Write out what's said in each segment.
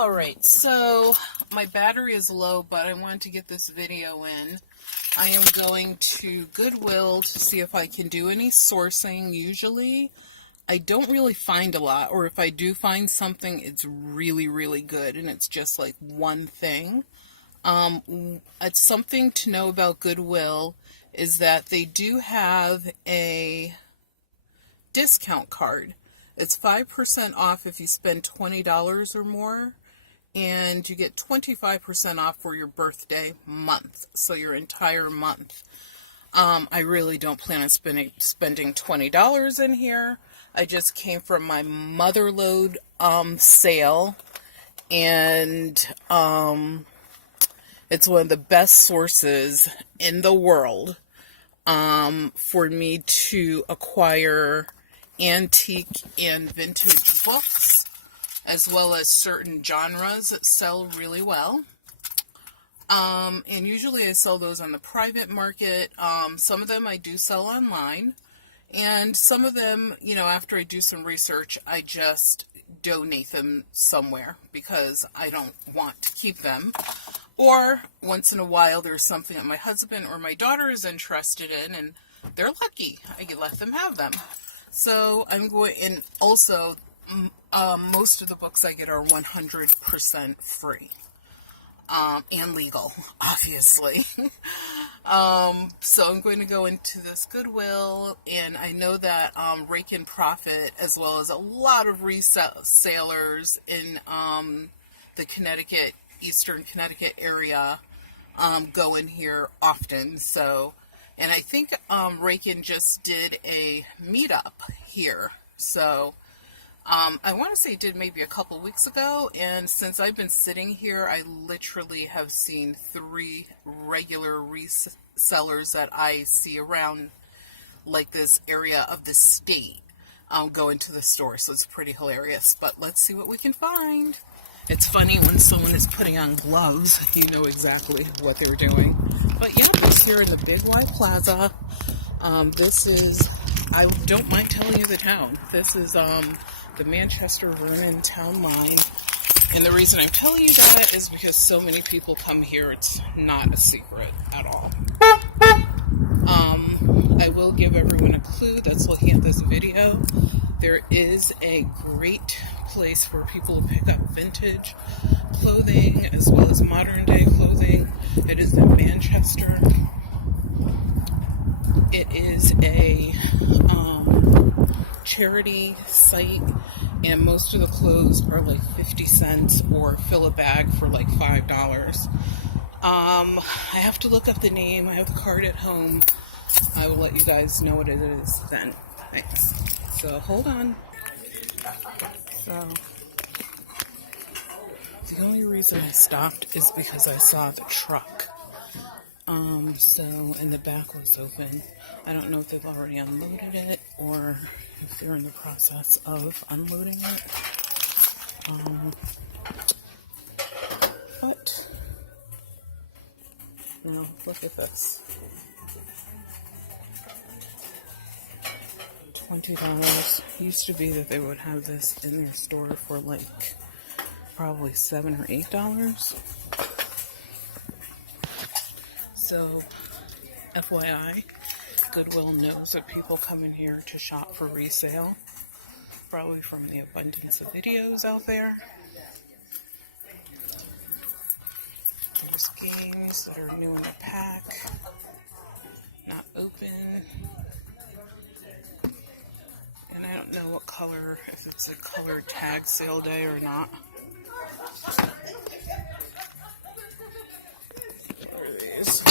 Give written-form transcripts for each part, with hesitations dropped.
Alright, so my battery is low, but I wanted to get this video in. I am going to Goodwill to see if I can do any sourcing. Usually, I don't really find a lot, or if I do find something, it's really, really good, and it's just like one thing. It's something to know about Goodwill is that they do have a discount card. It's 5% off if you spend $20 or more, and you get 25% off for your birthday month, so your entire month. I really don't plan on spending $20 in here. I just came from my Motherload sale, and it's one of the best sources in the world for me to acquire antique and vintage books, as well as certain genres that sell really well. And usually I sell those on the private market. Some of them I do sell online, and some of them, you know, after I do some research, I just donate them somewhere because I don't want to keep them. Or once in a while there's something that my husband or my daughter is interested in, and they're lucky. I can let them have them. So I'm going, and also most of the books I get are 100% free. And legal, obviously. So I'm going to go into this Goodwill, and I know that Raiken profit, as well as a lot of resellers in the Connecticut, Eastern Connecticut area, go in here often. So, and I think Raiken just did a meetup here. So I want to say it did maybe a couple weeks ago, and since I've been sitting here, I literally have seen 3 regular resellers that I see around like this area of the state go into the store, so it's pretty hilarious. But let's see what we can find. It's funny when someone is putting on gloves, you know exactly what they're doing. But yeah, it's here in the Big Y Plaza. This is, I don't mind telling you the town. This is the Manchester Vernon town line. And the reason I'm telling you that is because so many people come here, it's not a secret at all. I will give everyone a clue that's looking at this video. There is a great place for people to pick up vintage clothing as well as modern day clothing. It is in Manchester. It is a charity site, and most of the clothes are like 50 cents or fill a bag for like $5. I have to look up the name. I have the card at home. I will let you guys know what it is then. Thanks. So hold on. So the only reason I stopped is because I saw the truck. And the back was open. I don't know if they've already unloaded it or if they're in the process of unloading it. But, you know, look at this. $20. Used to be that they would have this in their store for like probably $7 or $8. So, FYI, Goodwill knows that people come in here to shop for resale, probably from the abundance of videos out there. There's games that are new in the pack, not open, and I don't know what color, if it's a colored tag sale day or not. What are these?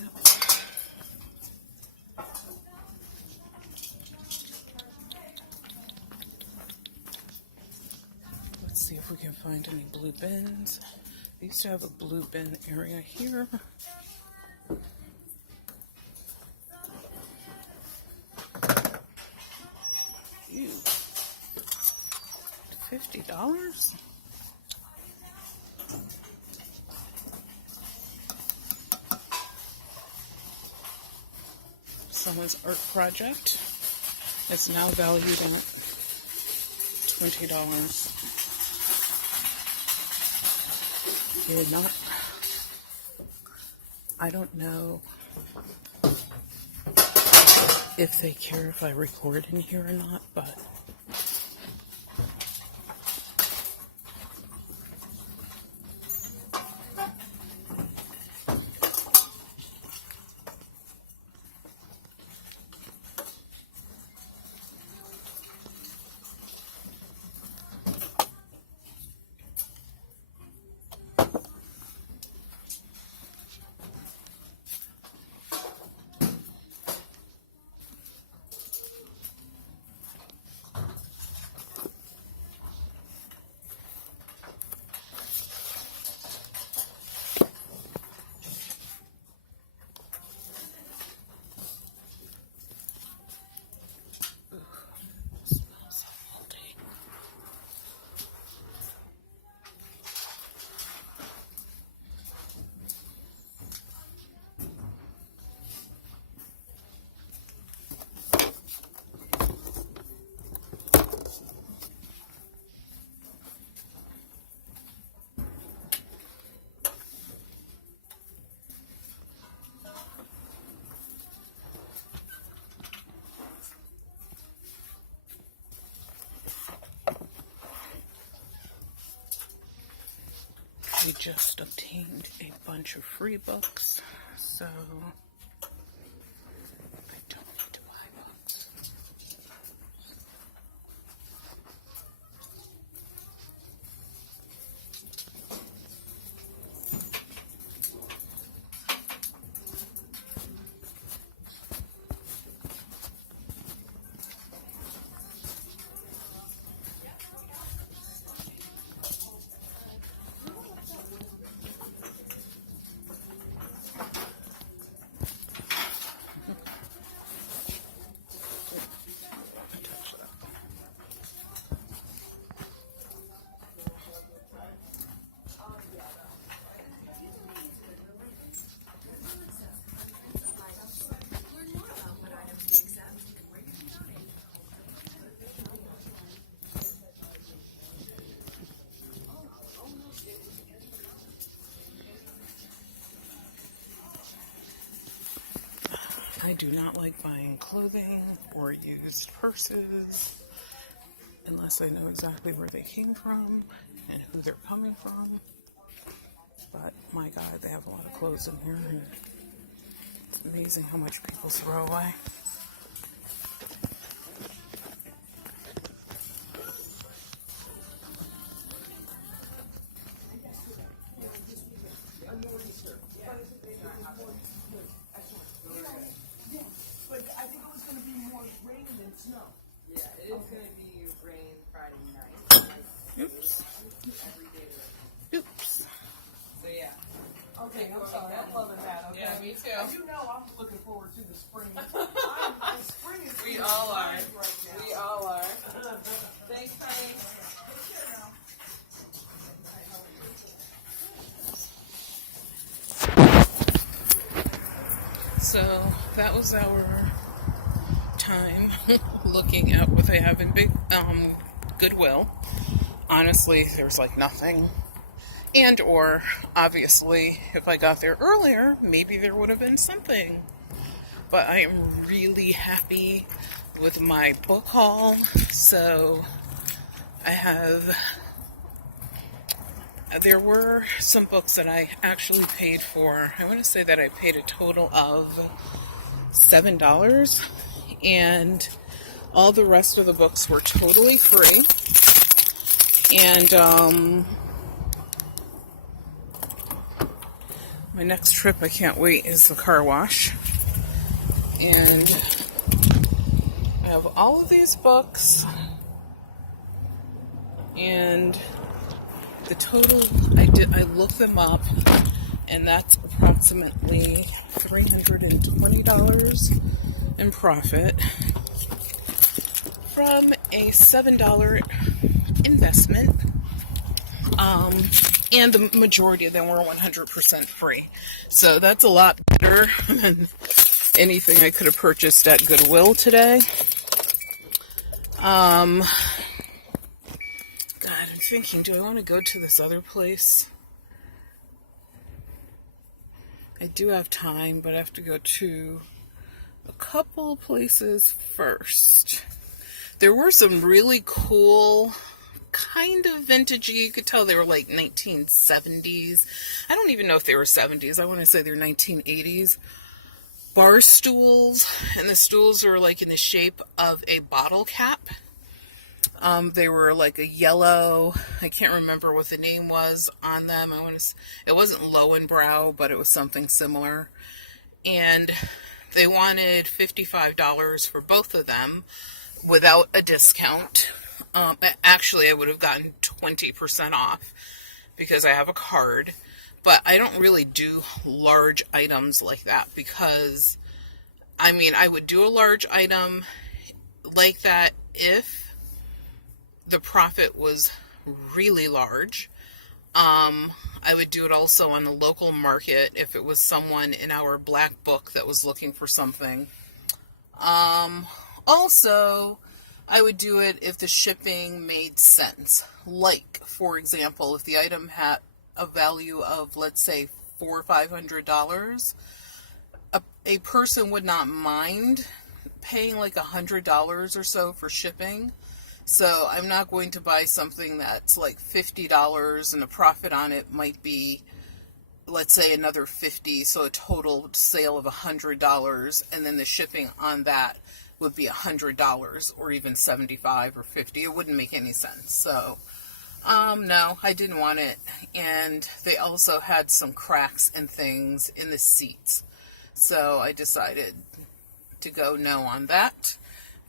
Yep. see if we can find any blue bins. I used to have a blue bin area here. Ew. $50? Someone's art project is now valued at $20. You're not. I don't know if they care if I record in here or not, but we just obtained a bunch of free books, so I don't need to buy books. I do not like buying clothing or used purses unless I know exactly where they came from and who they're coming from. But my God, they have a lot of clothes in here, and it's amazing how much people throw away. Oops. Oops. So yeah. Okay, I'm sorry. I'm loving that. Okay. Yeah, me too. I do know I'm looking forward to the spring. Spring is We all are. right now. We all are. Thanks, honey. So that was our time looking at what they have in Goodwill. Honestly, there's like nothing. And or, obviously, if I got there earlier, maybe there would have been something. But I am really happy with my book haul. So there were some books that I actually paid for. I want to say that I paid a total of $7. And all the rest of the books were totally free. And my next trip, I can't wait, is the car wash. And I have all of these books. And the total, I looked them up, and that's approximately $320 in profit from a $7 investment. And the majority of them were 100% free. So that's a lot better than anything I could have purchased at Goodwill today. God, I'm thinking, do I want to go to this other place? I do have time, but I have to go to a couple places first. There were some really cool, kind of vintagey, you could tell they were like 1970s. I don't even know if they were 70s. I want to say they're 1980s. Bar stools, and the stools are like in the shape of a bottle cap. They were like a yellow, I can't remember what the name was on them. It wasn't Lowenbrow, but it was something similar. And they wanted $55 for both of them without a discount. Actually, I would have gotten 20% off because I have a card. But I don't really do large items like that because, I would do a large item like that if the profit was really large. I would do it also on the local market if it was someone in our black book that was looking for something. Also, I would do it if the shipping made sense. Like, for example, if the item had a value of, let's say, $400 or $500, a person would not mind paying like $100 or so for shipping. So I'm not going to buy something that's like $50 and the profit on it might be, let's say, another $50, so a total sale of $100, and then the shipping on that would be $100 or even $75 or $50. It wouldn't make any sense. So no, I didn't want it. And they also had some cracks and things in the seats. So I decided to go no on that.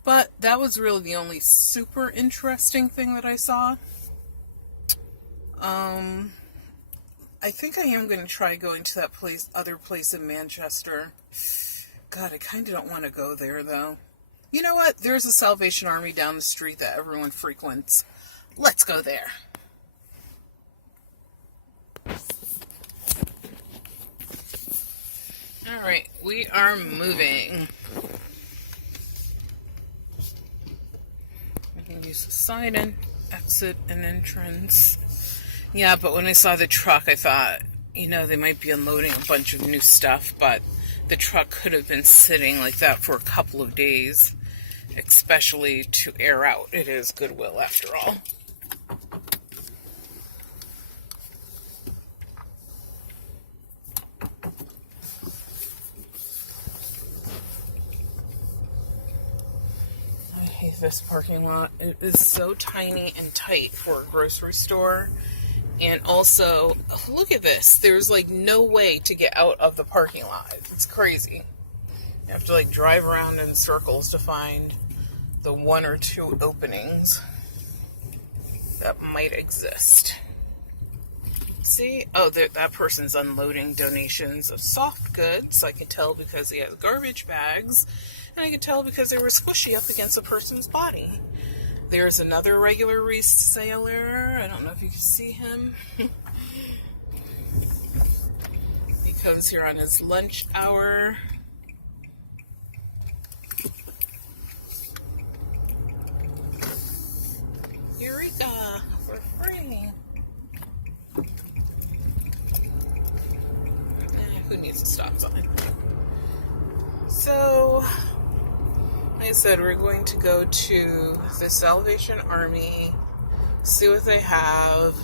But that was really the only super interesting thing that I saw. I think I am going to try going to that other place in Manchester. God, I kind of don't want to go there, though. You know what? There's a Salvation Army down the street that everyone frequents. Let's go there. Alright, we are moving. I can use the side and exit and entrance. Yeah, but when I saw the truck, I thought, they might be unloading a bunch of new stuff, but the truck could have been sitting like that for a couple of days, especially to air out. It is Goodwill after all. I hate this parking lot. It is so tiny and tight for a grocery store. And also, look at this. There's like no way to get out of the parking lot. It's crazy. You have to like drive around in circles to find the one or two openings that might exist. See? Oh, that person's unloading donations of soft goods. I can tell because he has garbage bags. And I can tell because they were squishy up against a person's body. There's another regular reseller. I don't know if you can see him. He comes here on his lunch hour. Eureka! For free! Who needs a stop sign? So, like I said, we're going to go to the Salvation Army, see what they have.